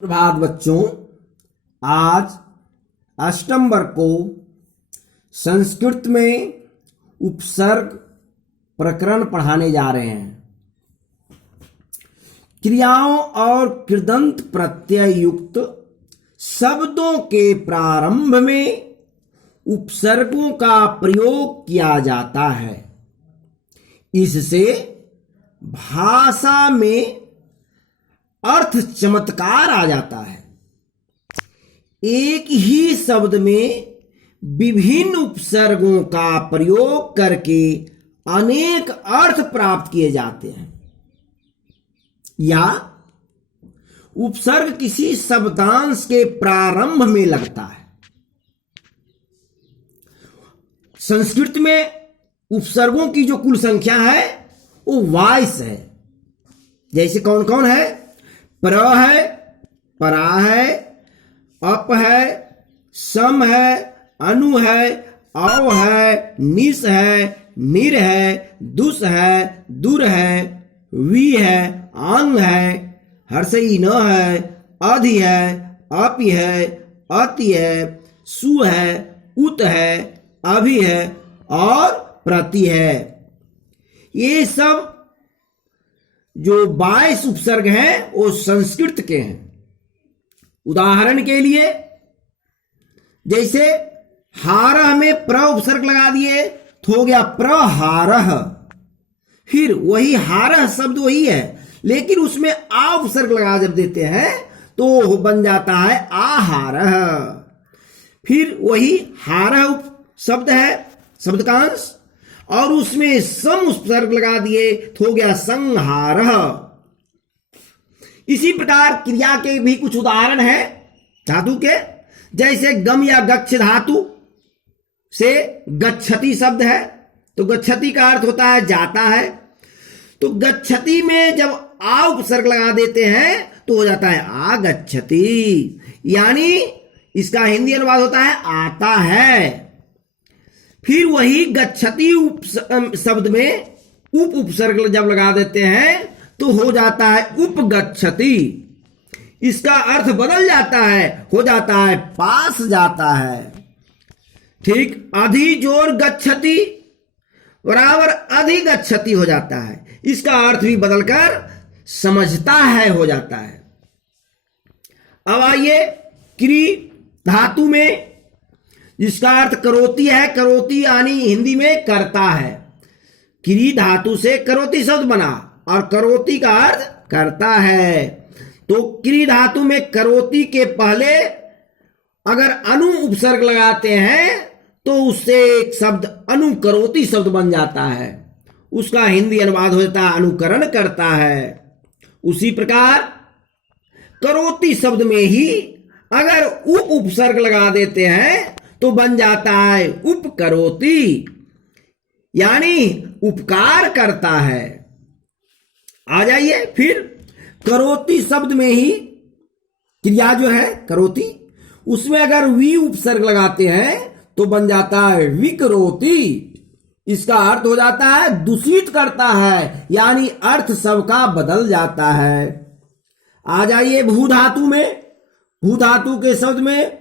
प्रभात बच्चों, आज अष्टम वर्ग को संस्कृत में उपसर्ग प्रकरण पढ़ाने जा रहे हैं। क्रियाओं और कृदंत प्रत्यय युक्त शब्दों के प्रारंभ में उपसर्गों का प्रयोग किया जाता है। इससे भाषा में अर्थ चमत्कार आ जाता है। एक ही शब्द में विभिन्न उपसर्गों का प्रयोग करके अनेक अर्थ प्राप्त किए जाते हैं। या उपसर्ग किसी शब्दांश के प्रारंभ में लगता है। संस्कृत में उपसर्गों की जो कुल संख्या है वो 22 है। जैसे कौन कौन है? प्र है, परा है, अप है, सम है, अनु है, औ है, निस है, निर है, दुस है, दुर है, वी है, अंग है, हर्षई न है, अधि है, अपि है, अति है, सु है, उत है, अभि है और प्रति है। ये सब जो 22 उपसर्ग हैं वो संस्कृत के हैं। उदाहरण के लिए जैसे हारह में प्र उपसर्ग लगा दिए तो हो गया प्रहारह। फिर वही हारह शब्द वही है, लेकिन उसमें आ उपसर्ग लगा जब देते हैं तो बन जाता है आहारह। फिर वही हारह शब्द है शब्द का अंश, और उसमें सम उपसर्ग लगा दिए तो हो गया संहारः। इसी प्रकार क्रिया के भी कुछ उदाहरण हैं धातु के। जैसे गम या गच्छ धातु से गच्छति शब्द है, तो गच्छति का अर्थ होता है जाता है। तो गच्छति में जब आ उपसर्ग लगा देते हैं तो हो जाता है आगच्छति, यानी इसका हिंदी अनुवाद होता है आता है। फिर वही गच्छति शब्द में उप उपसर्ग जब लगा देते हैं तो हो जाता है उपगच्छति। इसका अर्थ बदल जाता है, हो जाता है पास जाता है। ठीक, अधि जोर गच्छति बराबर अधिगच्छति हो जाता है। इसका अर्थ भी बदलकर समझता है हो जाता है। अब आइए क्री धातु में, जिसका अर्थ करोति है। करोति यानी हिंदी में करता है। क्री धातु से करोति शब्द बना और करोति का अर्थ करता है। तो क्री धातु में करोति के पहले अगर अनु उपसर्ग लगाते हैं तो उससे एक शब्द अनुकरोति शब्द बन जाता है। उसका हिंदी अनुवाद हो जाता है अनुकरण करता है। उसी प्रकार करोति शब्द में ही अगर उप उपसर्ग लगा देते हैं तो बन जाता है उपकरोति, यानी उपकार करता है। आ जाइए फिर करोति शब्द में ही क्रिया जो है करोति, उसमें अगर वी उपसर्ग लगाते हैं तो बन जाता है विकरोति। इसका अर्थ हो जाता है दूषित करता है, यानी अर्थ सबका बदल जाता है। आ जाइए भू धातु में। भू धातु के शब्द में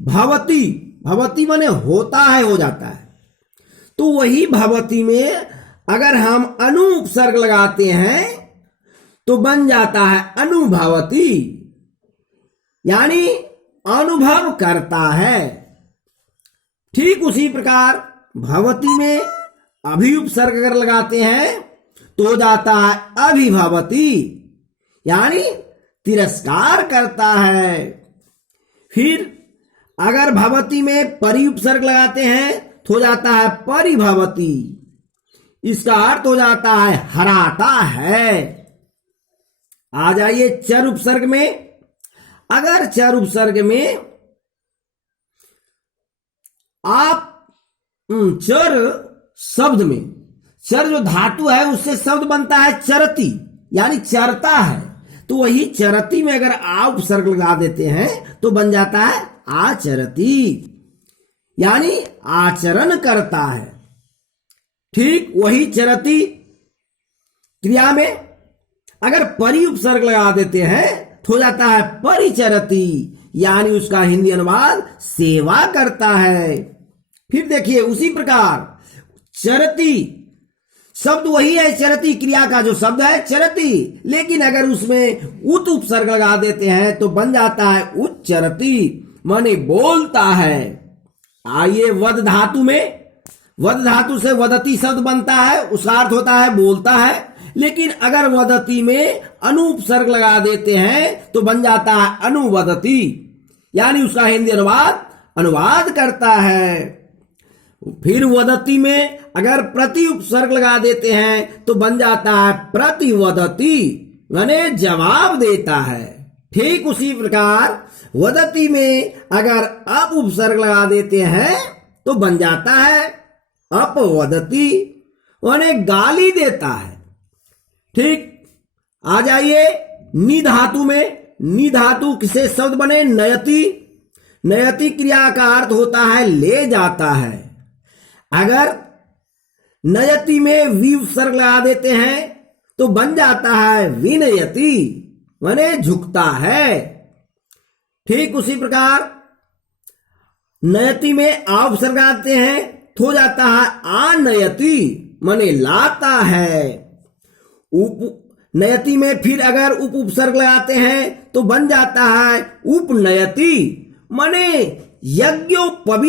भवती, भवती माने होता है हो जाता है। तो वही भवती में अगर हम अनु उपसर्ग लगाते हैं तो बन जाता है अनुभवती, यानी अनुभव करता है। ठीक उसी प्रकार भवती में अभि उपसर्ग अगर लगाते हैं तो हो जाता है अभिभवती, यानी तिरस्कार करता है। फिर अगर भवती में परि उपसर्ग लगाते हैं तो हो जाता है परिभवती। इसका अर्थ हो जाता है हराता है। आ जाइए चर उपसर्ग में। अगर चर उपसर्ग में आप चर शब्द में, चर जो धातु है उससे शब्द बनता है चरती, यानी चरता है। तो वही चरती में अगर आ उपसर्ग लगा देते हैं तो बन जाता है आचरती, यानी आचरण करता है। ठीक वही चरती क्रिया में अगर परि उपसर्ग लगा देते हैं तो हो जाता है परिचरति, यानी उसका हिंदी अनुवाद सेवा करता है। फिर देखिए उसी प्रकार चरति शब्द वही है, चरति क्रिया का जो शब्द है चरति, लेकिन अगर उसमें उत उपसर्ग लगा देते हैं तो बन जाता है उच्चरति, माने बोलता है। आइए वद धातु में, वद धातु से वदति शब्द बनता है, उसका अर्थ होता है बोलता है, लेकिन अगर वदति में अनुपसर्ग लगा देते हैं तो बन जाता है अनुवदति, यानी उसका हिंदी अनुवाद करता है। फिर वदति में अगर प्रति उपसर्ग लगा देते हैं तो बन जाता है प्रतिवदति, यानी जवाब देता है। ठीक उसी प्रकार वदति में अगर अप उपसर्ग लगा देते हैं तो बन जाता है अपवदति, यानी गाली देता है। ठीक, आ जाइए नि धातु में। नि धातु से शब्द बने नयति। नयति क्रिया का अर्थ होता है ले जाता है। अगर नयति में वी उपसर्ग लगा देते हैं तो बन जाता है विनयति, माने झुकता है। ठीक उसी प्रकार नयति में आ उपसर्ग लगाते हैं तो हो जाता है आनयति, माने लाता है। नयति में फिर अगर उप उपसर्ग लगाते हैं तो बन जाता है उपनयति, माने यज्ञोपवीत